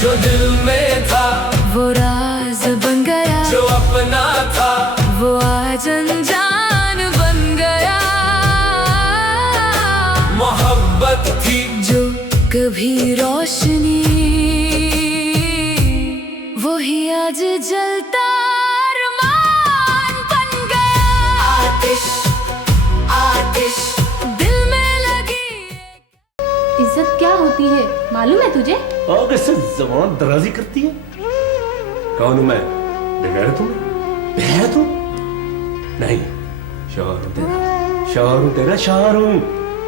जो दिल में था वो राज बन गया, जो अपना था वो आज अनजान बन गया। मोहब्बत थी जो कभी रोशनी, वही आज जलता अरमान बन गया। आतिश आतिश दिल में लगी। इज्जत क्या होती है मालूम है तुझे? और कैसे जबान दराजी करती है। कौन हूं मैं? बेगैरत हूं? बेगैरत हूं? नहीं, शौहर हूं तेरा, शौहर हूं तेरा, शौहर हूं।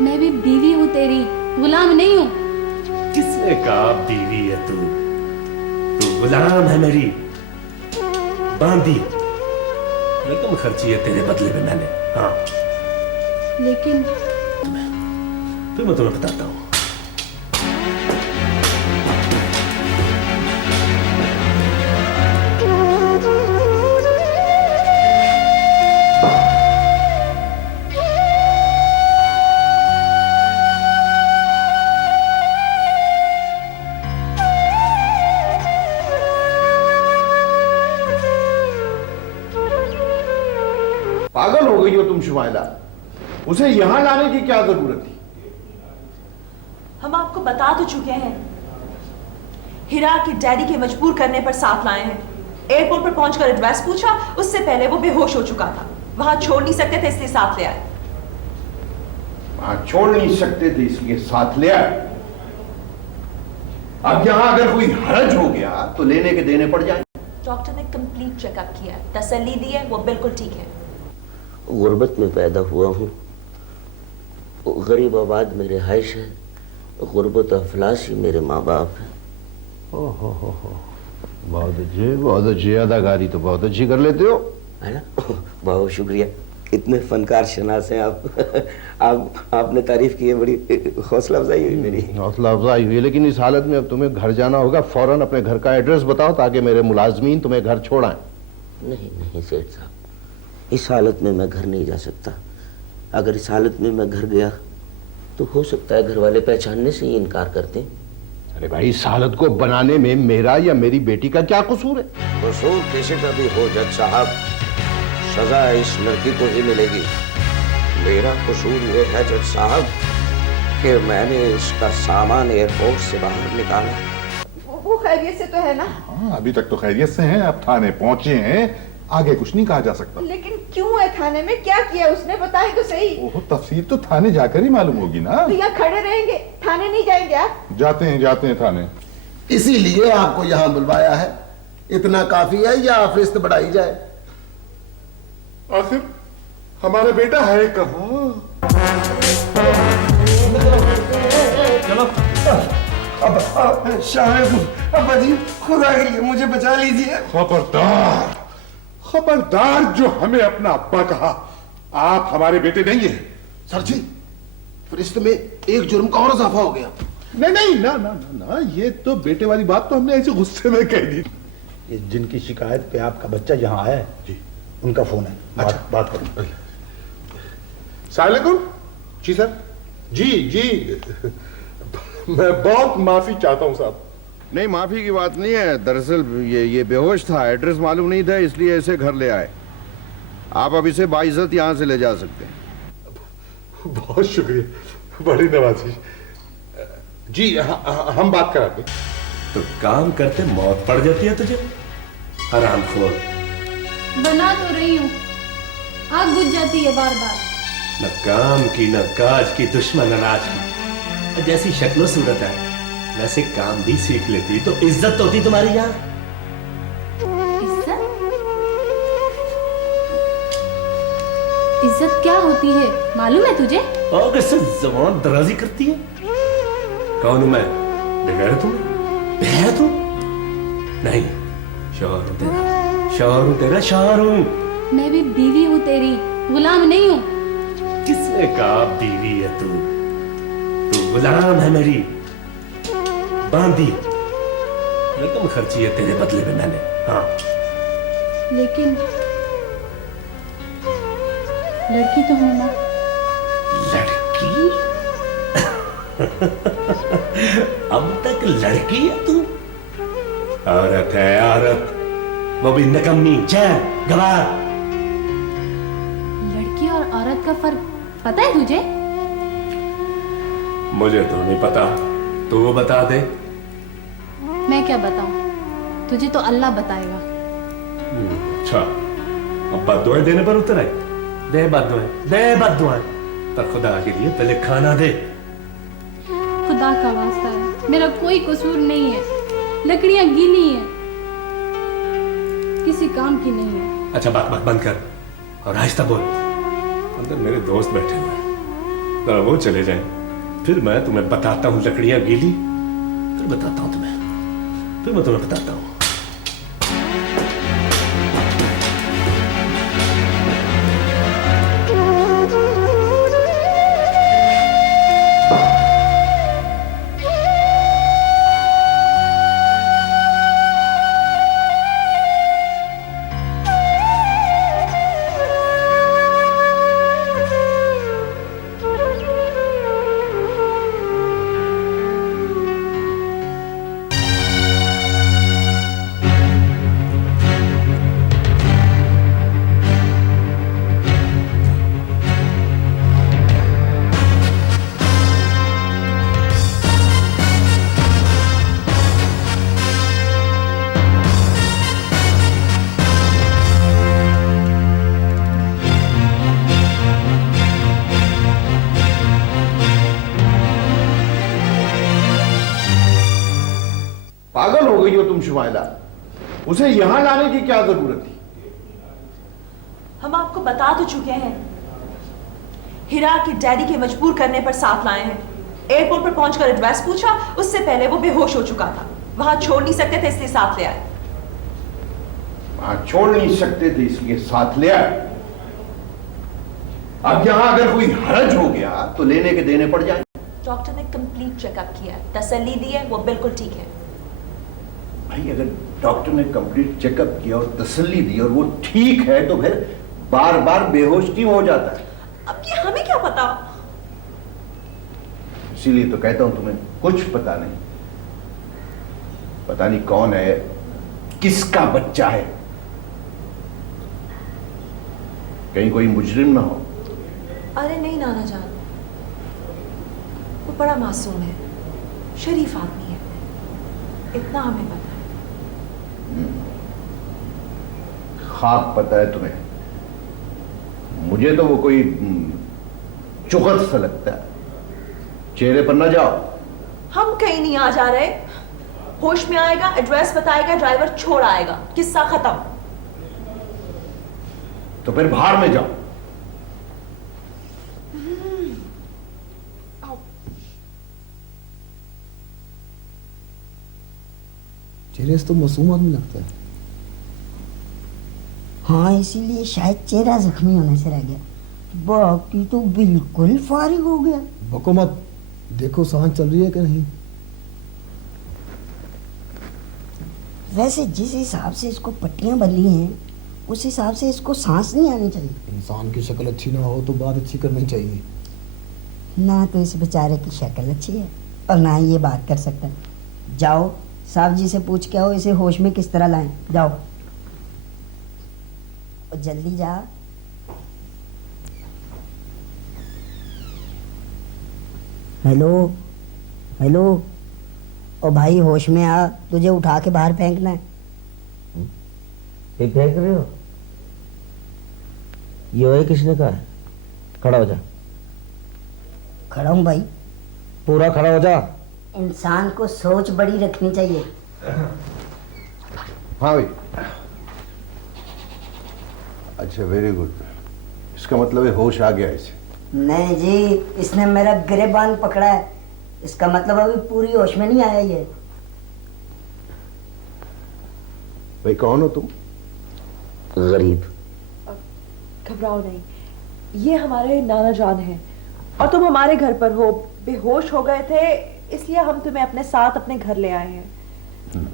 मैं भी बीवी हूँ तेरी, गुलाम नहीं हूँ। किसने कहा बीवी है तू? तू गुलाम है मेरी, बांधी। रकम खर्ची है तेरे बदले में मैंने। हाँ, लेकिन फिर मैं तुम्हें बताता हूँ। पागल हो गई हो तुम शुमाइला, उसे यहां लाने की क्या जरूरत थी? हम आपको बता तो चुके हैं, हिरा के डैडी के मजबूर करने पर साथ लाए हैं। एयरपोर्ट पर पहुंचकर एड्रेस पूछा, उससे पहले वो बेहोश हो चुका था, वहां छोड़ नहीं सकते थे इसलिए साथ ले आए। वहां छोड़ नहीं सकते थे इसलिए साथ ले आए। अब यहां अगर कोई हर्ज हो गया तो लेने के देने पड़ जाए। डॉक्टर ने कंप्लीट चेकअप किया, तसल्ली दी है, वो बिल्कुल ठीक है। गुर्बत में पैदा हुआ हूँ, गरीब आबाद में रिहाइश है, गुर्बत अफलासी मेरे माँ बाप हैं। ओहो, बहुत अच्छी अदाकारी तो बहुत अच्छी कर लेते हो, है ना? बहुत शुक्रिया, इतने फनकार शनास हैं आप। आपने तारीफ की है, बड़ी हौसला अफजाई हुई मेरी। हौसला अफजाई हुई, लेकिन इस हालत में अब तुम्हें घर जाना होगा। फौरन अपने घर का एड्रेस बताओ ताकि मेरे मुलाजमीन तुम्हें घर छोड़ाएं। नहीं सेठ साहब, इस हालत में मैं घर नहीं जा सकता। अगर इस हालत में मैं घर गया तो हो सकता है घर वाले पहचानने से ही इनकार कर दें। अरे भाई, इस हालत को बनाने में मेरा या मेरी बेटी का क्या कसूर है? कसूर किसी का भी हो जज साहब, सजा इस लड़की को ही मिलेगी। मेरा कसूर ये है जज साहब कि मैंने इसका सामान एयरपोर्ट से बाहर निकाला। वो खैरियत से तो है ना? हाँ, अभी तक तो खैरियत से हैं। अब थाने पहुंचे हैं, आगे कुछ नहीं कहा जा सकता। लेकिन क्यों है थाने में? क्या किया उसने? बताए तो सही। ओह, तफसील तो थाने जाकर ही मालूम होगी ना। तो यहाँ खड़े रहेंगे, थाने नहीं जाएंगे आप? जाते हैं थाने। इसीलिए आपको यहाँ बुलवाया है। इतना काफी है या फरिश्त बढ़ाई जाए? आखिर हमारा बेटा है कहाँ? चलो अब्बा जी, खुदा के लिए मुझे बचा लीजिए। खबरदार, खबरदार, जो हमें अपना अब्बा कहा। आप हमारे बेटे नहीं है। सर जी, फरिश्त में एक जुर्म का और इजाफा हो गया। नहीं, ना, ये तो बेटे वाली बात तो हमने ऐसे गुस्से में कह दी। जिनकी शिकायत पे आपका बच्चा यहाँ आया है जी, उनका फोन है। अच्छा, बात करो। सलाम। जी सर। जी मैं बहुत माफी चाहता हूँ साहब। नहीं, माफी की बात नहीं है। दरअसल ये बेहोश था, एड्रेस मालूम नहीं था, इसलिए इसे घर ले आए। आप अब इसे बाइज्जत यहाँ से ले जा सकते हैं। बहुत शुक्रिया, बड़ी नवाजी। जी हम बात कराते। तो काम करते मौत पड़ जाती है तुझे, हरामखोर। बना तो रही हूँ, आग बुझ जाती है बार बार। न काम की न काज की, दुश्मन अनाज की। जैसी शक्लो सूरत है वैसे काम भी सीख लेती तो इज्जत होती तुम्हारी यहाँ। इज्जत क्या होती है मालूम है तुझे? और कैसे जबान दराजी करती है। कौन हूं मैं? बेगैरत हूं? बेगैरत हूं? नहीं, शौहर हूं तेरा, शौहर हूं तेरा, शौहर हूं। मैं भी बीवी हूँ तेरी, गुलाम नहीं हूँ। किसने कहा बीवी है तू? तू गुलाम है मेरी, बांधी। रकम खर्ची है तेरे बदले में मैंने। हाँ, लेकिन लड़की तो हूं ना। लड़की? अब तक लड़की है तू? औरत है औरत, वो भी निकम्मी, चैन, गवार। लड़की और औरत का फर्क पता है तुझे? मुझे तो नहीं पता, तू वो बता दे। मैं क्या बताऊं, तुझे तो अल्लाह बताएगा। अच्छा, अब बद्दुआएं देने पर उतर आए। दे बद्दुआएं, दे बद्दुआएं, पर खुदा के लिए पहले खाना दे। खुदा का वास्ता है, मेरा कोई कसूर नहीं है। लकड़ियां गीली हैं, किसी काम की नहीं है। अच्छा बात बंद कर और आहिस्ता बोल। अंदर मेरे दोस्त बैठे हुए हैं, तो वो चले जाएं, फिर मैं तुम्हें बताता हूँ लकड़ियां गीली, फिर बताता हूँ तुम्हें, फिर मैं तुम्हें बताता हूँ। पागल हो गई हो तुम शुमाइला, उसे यहां लाने की क्या जरूरत थी? हम आपको बता तो चुके हैं, हिरा के डैडी के मजबूर करने पर साथ लाए हैं। एयरपोर्ट पर पहुंचकर एड्रेस पूछा, उससे पहले वो बेहोश हो चुका था। वहां छोड़ नहीं सकते थे इसलिए साथ ले आए। वहां छोड़ नहीं सकते थे इसलिए साथ ले आए। अब यहां अगर कोई हरज हो गया तो लेने के देने पड़ जाए। डॉक्टर ने कंप्लीट चेकअप किया, तसल्ली दी है, वो बिल्कुल ठीक है। भाई अगर डॉक्टर ने कंप्लीट चेकअप किया और तसल्ली दी और वो ठीक है तो फिर बार बार बेहोश क्यों हो जाता है? अब ये हमें क्या पता? इसीलिए तो कहता हूं तुम्हें कुछ पता नहीं। पता नहीं कौन है, किसका बच्चा है, कहीं कोई मुजरिम ना हो। अरे नहीं नाना जान, वो बड़ा मासूम है, शरीफ आदमी है, इतना हमें पता है। खाक पता है तुम्हें, मुझे तो वो कोई चुगत सा लगता है। चेहरे पर ना जाओ। हम कहीं नहीं आ जा रहे, होश में आएगा, एड्रेस बताएगा, ड्राइवर छोड़ आएगा, किस्सा खत्म। तो फिर बाहर में जाओ। चेहरे से तो मासूम आदमी लगता है। हाँ, इसीलिए शायद चेहरा जख्मी होने से रह गया, बाकी तो बिल्कुल फारिग हो गया। बको मत, देखो सांस चल रही है कि नहीं। वैसे जिस हिसाब से इसको पट्टियां बंधी हैं, उस हिसाब से इसको सांस नहीं आनी चाहिए। इंसान की शक्ल अच्छी ना हो तो बात अच्छी करनी चाहिए। ना तो इस बेचारे की शक्ल अच्छी है और ना ही ये बात कर सकता है। जाओ साहब जी से पूछ के आओ इसे होश में किस तरह लाएं। जाओ और जल्दी जा। हेलो हेलो, ओ भाई होश में आ, तुझे उठा के बाहर फेंकना है। ये फेंक रहे हो? ये ओए किसने कहा है? खड़ा हो जा। खड़ा हूँ भाई। पूरा खड़ा हो जा। इंसान को सोच बड़ी रखनी चाहिए। हाँ भाई, अच्छा वेरी गुड। इसका मतलब है होश आ गया इसे। नहीं जी, इसने मेरा गिरेबान पकड़ा है, इसका मतलब अभी पूरी होश में नहीं आया ये। भाई कौन हो तुम? गरीब। घबराओ नहीं, ये हमारे नाना जान हैं और तुम हमारे घर पर हो। बेहोश हो गए थे इसलिए हम तुम्हें अपने साथ अपने घर ले आए हैं।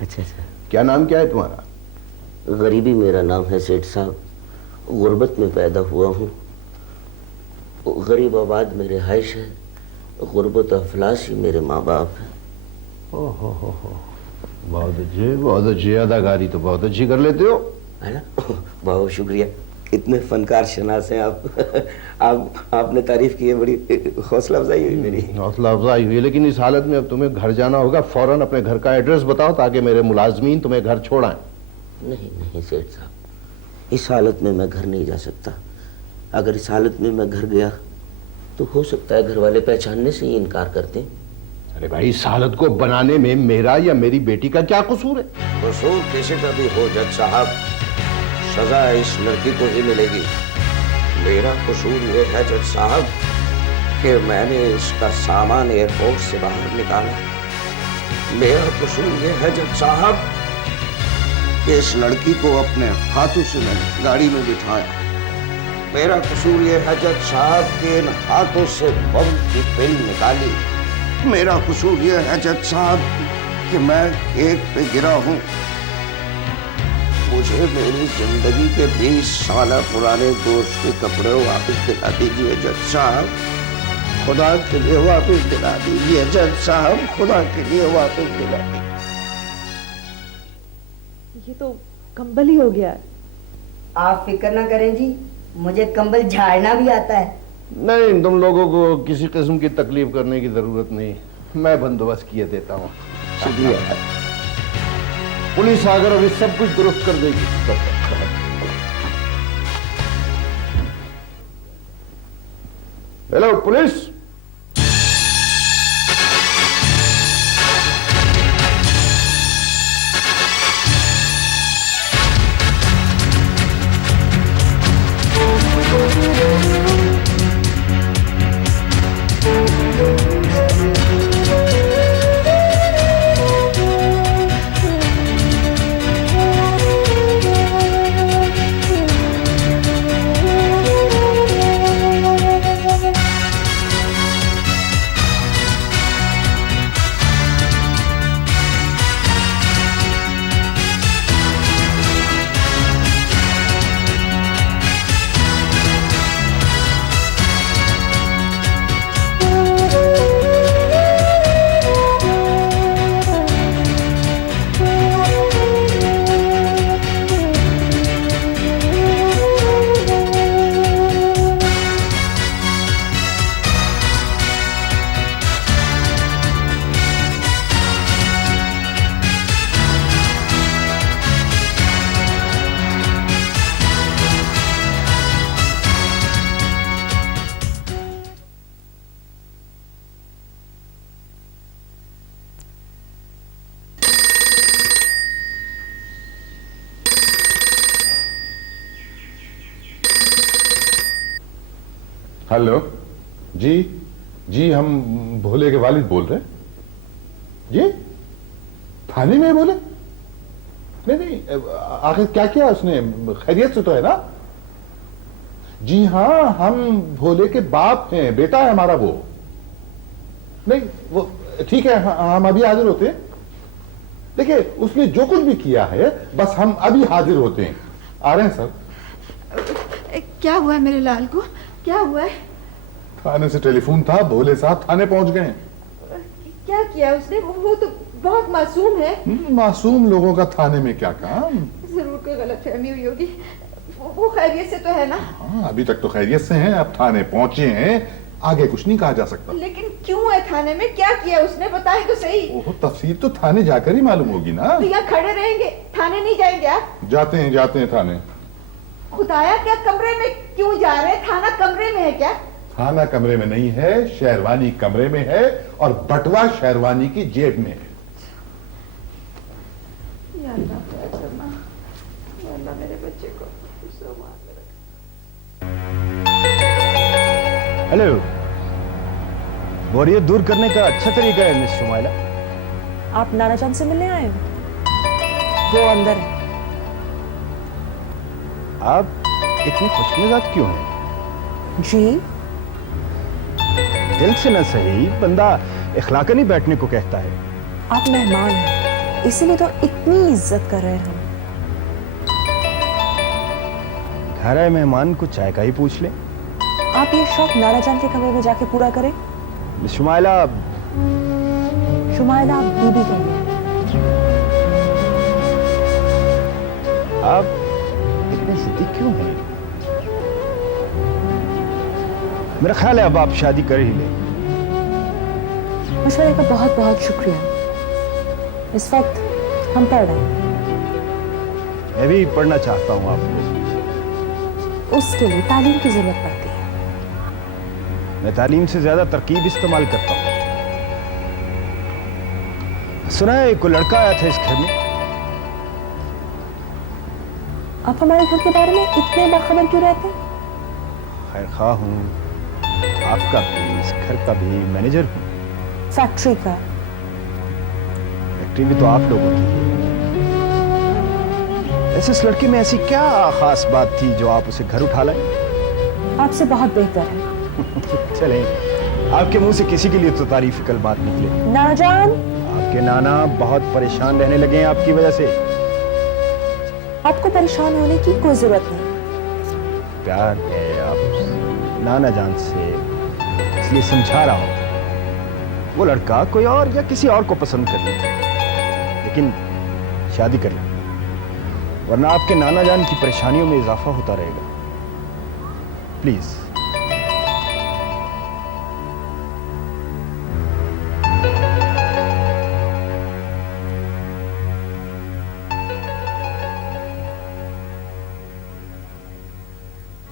अच्छा अच्छा। क्या नाम क्या है तुम्हारा? गरीबी मेरा नाम है सेठ साहब। गुर्बत में पैदा हुआ हूँ। गरीब आबाद मेरे हाइश है, गुर्बत अफलास ही मेरे माँ बाप हैं। हो। बहुत अच्छी अदाकारी तो बहुत अच्छी कर लेते हो, है ना? बहुत शुक्रिया, इतने फनकार शनास हैं आप। आपने तारीफ की है, बड़ी हौसला अफजाई हुई मेरी। हौसला अफजाई हुई, लेकिन इस हालत में अब तुम्हें घर जाना होगा। फौरन अपने घर का एड्रेस बताओ ताकि मेरे मुलाजमीन तुम्हें घर छोड़ाएं। नहीं सेठ साहब, इस हालत में मैं घर नहीं जा सकता। अगर इस हालत में मैं घर गया तो हो सकता है घर वाले पहचानने से ही इनकार करते। अरे भाई, इस हालत को बनाने में मेरा या मेरी बेटी का क्या कसूर है? कसूर किसी का भी हो जज साहब, सजा इस लड़की को ही मिलेगी। मेरा कसूर यह है जज साहब कि मैंने इसका सामान एयरपोर्ट से बाहर निकाला। मेरा कसूर यह है जज साहब कि इस लड़की को अपने हाथों से मैंने गाड़ी में बिठाया। मेरा कसूर यह है जज साहब कि इन हाथों से बम की पिन निकाली। मेरा कसूर यह है जज साहब कि मैं एक पे गिरा हूं। मुझे मेरी जिंदगी के 20 साल पुराने दोस्त के कपड़े वापस दिला दीजिए जज साहब, खुदा के लिए वापस दिला दीजिए जज साहब, खुदा के लिए वापस दिला दीजिए। ये तो कंबल ही हो गया है। आप फिक्र ना करें जी, मुझे कंबल झाड़ना भी आता है। नहीं, तुम लोगों को किसी किस्म की तकलीफ करने की जरूरत नहीं, मैं बंदोबस्त किए देता हूँ। शुक्रिया। पुलिस आकर अभी सब कुछ दुरुस्त कर देगी। Hello police. हेलो जी, जी हम भोले के वालिद बोल रहे हैं जी। थाने में बोले? नहीं नहीं, आखिर क्या किया उसने? खैरियत से तो है ना? जी हाँ, हम भोले के बाप हैं, बेटा है हमारा वो। नहीं वो ठीक है, हम अभी हाजिर होते हैं। देखिए उसने जो कुछ भी किया है बस हम अभी हाजिर होते हैं। आ रहे हैं सर। क्या हुआ है मेरे लाल को? क्या हुआ है? थाने से टेलीफोन था, भोले साहब थाने पहुंच गए हैं। क्या किया उसने? वो तो बहुत मासूम है। मासूम लोगों का थाने में क्या काम? जरूर कोई गलतफहमी हुई होगी। वो खैरियत से तो है ना? हाँ, अभी तक तो खैरियत से हैं, अब थाने पहुंचे हैं, आगे कुछ नहीं कहा जा सकता। लेकिन क्यों है थाने में? क्या किया उसने? बताए तो सही। ओह, तफसील तो थाने जाकर ही मालूम होगी ना। तो यहाँ खड़े रहेंगे, थाने नहीं जाएंगे आप? जाते हैं थाने। खुदाया, क्या कमरे में क्यों जा रहे हैं? थाना कमरे में है क्या? थाना कमरे में नहीं है, शेरवानी कमरे में है और बटवा शेरवानी की जेब में है। या अल्लाह, क्या करना? या अल्लाह, मेरे बच्चे को हेलो, बोरियत दूर करने का अच्छा तरीका है मिस सुमाइला। आप नाना जान से मिलने आए हो? वो अंदर है। आप इतने खुशमिजाज क्यों हैं? जी, दिल से न सही, बंदा इखलाकन ही बैठने को कहता है। आप मेहमान हैं, इसीलिए तो इतनी इज्जत कर रहे हैं हम। घर आए मेहमान को चाय का ही पूछ ले। आप ये शौक नाना जान के कमरे में जाके पूरा करें। शुमाइला शुमाइला आप बीबी कहिए। क्यों है? मेरा ख्याल है अब आप शादी कर ही ले। मशवरे का बहुत बहुत शुक्रिया। इस वक्त हम पढ़ रहे हैं। मैं भी पढ़ना चाहता हूँ आपको। उसके लिए तालीम की जरूरत पड़ती है। मैं तालीम से ज्यादा तरकीब इस्तेमाल करता हूँ। सुना है कोई लड़का आया था इस घर में। आप हमारे घर के बारे में इतने बाखबर क्यों रहते हैं? खैर खा हूँ, आपका भी, इस घर का भी मैनेजर हूँ। फैक्ट्री का? फैक्ट्री भी तो आप लोगों की है। ऐसे इस लड़की में ऐसी क्या खास बात थी जो आप उसे घर उठा लाए? आपसे बहुत बेहतर है। चलें, आपके मुंह से किसी के लिए तो तारीफ कल बात निकले। नानाजान, आपके नाना बहुत परेशान रहने लगे हैं आपकी वजह से। आपको परेशान होने की कोई जरूरत नहीं। प्यार है आप नाना जान से, इसलिए समझा रहा हूं। वो लड़का कोई और या किसी और को पसंद कर ले, लेकिन शादी कर ले, वरना आपके नाना जान की परेशानियों में इजाफा होता रहेगा। प्लीज।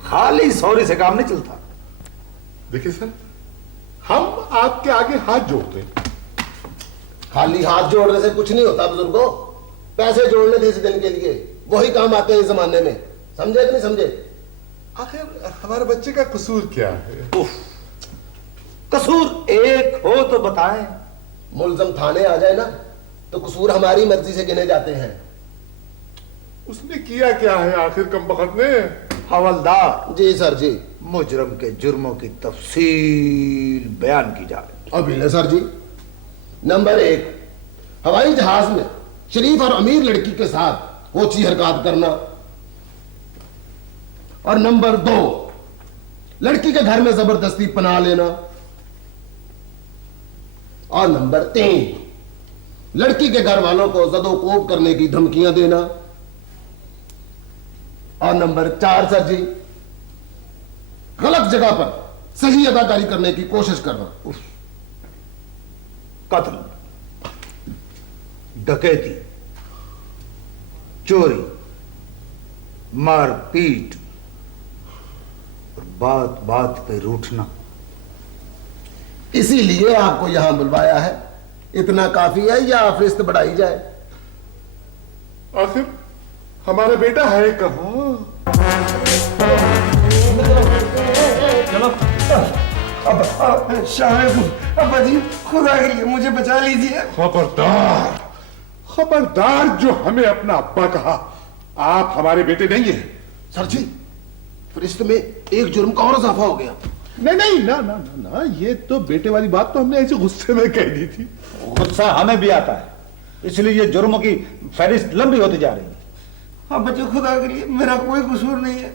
खाली सॉरी से काम नहीं चलता। देखिए सर, हम आपके आगे हाथ जोड़ते हैं। खाली हाथ जोड़ने से कुछ नहीं होता बुजुर्गों। पैसे जोड़ने थे इस दिन के लिए, वही काम आते हैं इस जमाने में। समझे कि नहीं समझे? आखिर हमारे बच्चे का कसूर क्या है? कसूर एक हो तो बताएं। मुलजम थाने आ जाए ना तो कसूर हमारी मर्जी से गिने जाते हैं। उसने किया क्या है आखिर कमबख्त ने? हवलदार जी। सर जी। मुजरम के जुर्मों की तफसील बयान की जाए। अभी ले सर जी। नंबर 1, हवाई जहाज में शरीफ और अमीर लड़की के साथ ओछी हरकत करना। और नंबर 2, लड़की के घर में जबरदस्ती पनाह लेना। और नंबर 3, लड़की के घर वालों को जदोकोब करने की धमकियां देना। और नंबर 4 सर जी, गलत जगह पर सही अदाकारी करने की कोशिश करना। कत्ल, डकैती, चोरी, मारपीट और बात बात पे रूठना। इसीलिए आपको यहां बुलवाया है। इतना काफी है या फरिश्त बढ़ाई जाए? आखिर हमारा बेटा है कहाँ? चलो शायद अब्बा जी, खुदा के लिए मुझे बचा लीजिए। खबरदार, खबरदार जो हमें अपना अब्बा कहा। आप हमारे बेटे नहीं हैं। सर जी, फरिश्ते में एक जुर्म का और इजाफा हो गया। नहीं नहीं, ना ना ना ना, ये तो बेटे वाली बात तो हमने ऐसे गुस्से में कह दी थी। गुस्सा हमें भी आता है, इसलिए ये जुर्मों की फहरिस्त लंबी होती जा रही है। हाँ बच्चे, खुदा के लिए मेरा कोई कसूर नहीं है,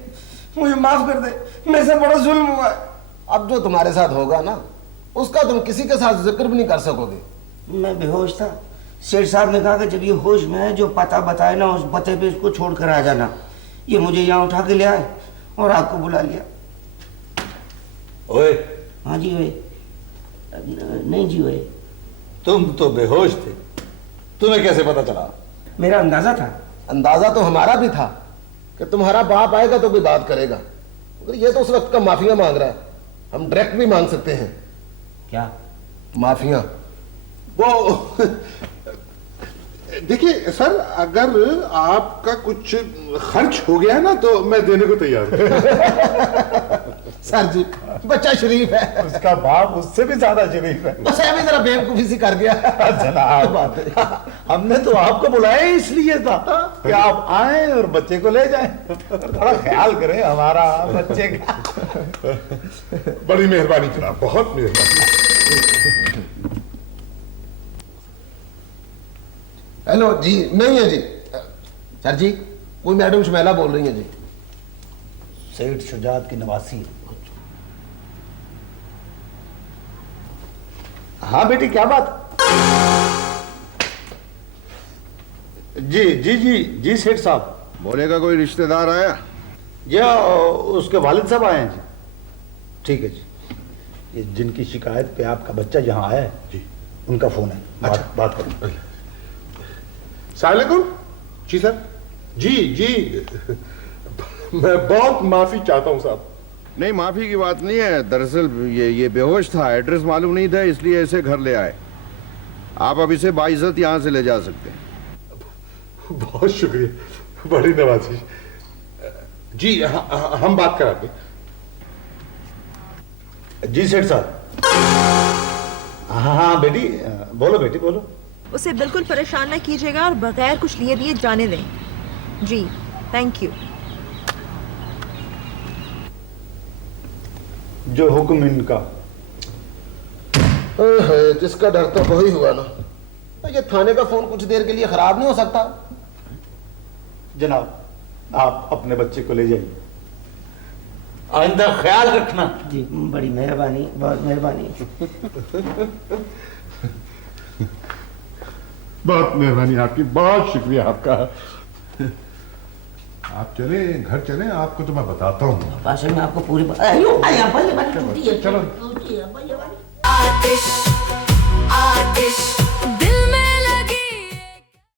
मुझे माफ कर दे। मेरे से बड़ा जुल्म हुआ है। अब जो तुम्हारे साथ होगा ना, उसका तुम किसी के साथ जिक्र भी नहीं कर सकोगे। मैं बेहोश था। सेठ साहब ने कहा कि जब ये होश में है, जो पता बताए ना उस पते पे इसको छोड़ कर आ जाना। ये मुझे यहाँ उठा के ले आए और आपको बुला लिया। ओए। हाँ जी ओए। नहीं जी ओए। तुम तो बेहोश थे, तुम्हें कैसे पता चला? मेरा अंदाजा था। अंदाजा तो हमारा भी था कि तुम्हारा बाप आएगा तो कोई बात करेगा, मगर ये तो उस वक्त का माफिया मांग रहा है। हम डायरेक्ट भी मांग सकते हैं। क्या माफिया? वो देखिए सर, अगर आपका कुछ खर्च हो गया ना तो मैं देने को तैयार हूं। सर जी, बच्चा शरीफ है। उसका बाप उससे भी ज्यादा शरीफ है। बस अभी जरा बेवकूफी सी कर गया। जनाब, हमने तो आपको बुलाया इसलिए था कि आप आए और बच्चे को ले जाएं। थोड़ा ख्याल करें हमारा बच्चे का। बड़ी मेहरबानी जनाब, बहुत मेहरबानी। हेलो जी। नहीं है जी। सर जी, कोई मैडम शमैला बोल रही है जी। सेठ शुजात की नवासी है। हाँ बेटी, क्या बात? जी जी जी जी सेठ साहब। बोले का कोई रिश्तेदार आया? या उसके वालिद साहब आए हैं जी? ठीक है जी। ये जिनकी शिकायत पे आपका बच्चा यहाँ आया है जी, उनका फोन है। बात करें। सलाम। जी सर। जी मैं बहुत माफी चाहता हूँ साहब। नहीं, माफी की बात नहीं है। दरअसल ये बेहोश था, एड्रेस मालूम नहीं था, इसलिए ऐसे घर ले आए। आप अब इसे बाइज्जत यहाँ से ले जा सकते हैं। बहुत शुक्रिया, बड़ी नवाजी जी। हम बात कराते। जी सेठ साहब। हाँ बेटी, बोलो बेटी बोलो। उसे बिल्कुल परेशान ना कीजिएगा और बगैर कुछ लिए दिए जाने दें। जी, थैंक यू। जो हुक्म इनका। जिसका डर तो वही हुआ ना। ये थाने का फोन कुछ देर के लिए खराब नहीं हो सकता? जनाब, आप अपने बच्चे को ले जाइए। आइंदा ख्याल रखना। जी बड़ी मेहरबानी, बहुत मेहरबानी। बहुत मेहरबानी आपकी, बहुत शुक्रिया आपका। आप चले घर चले, आपको तो मैं बताता हूँ। पास में आपको पूरी चलो। आतिश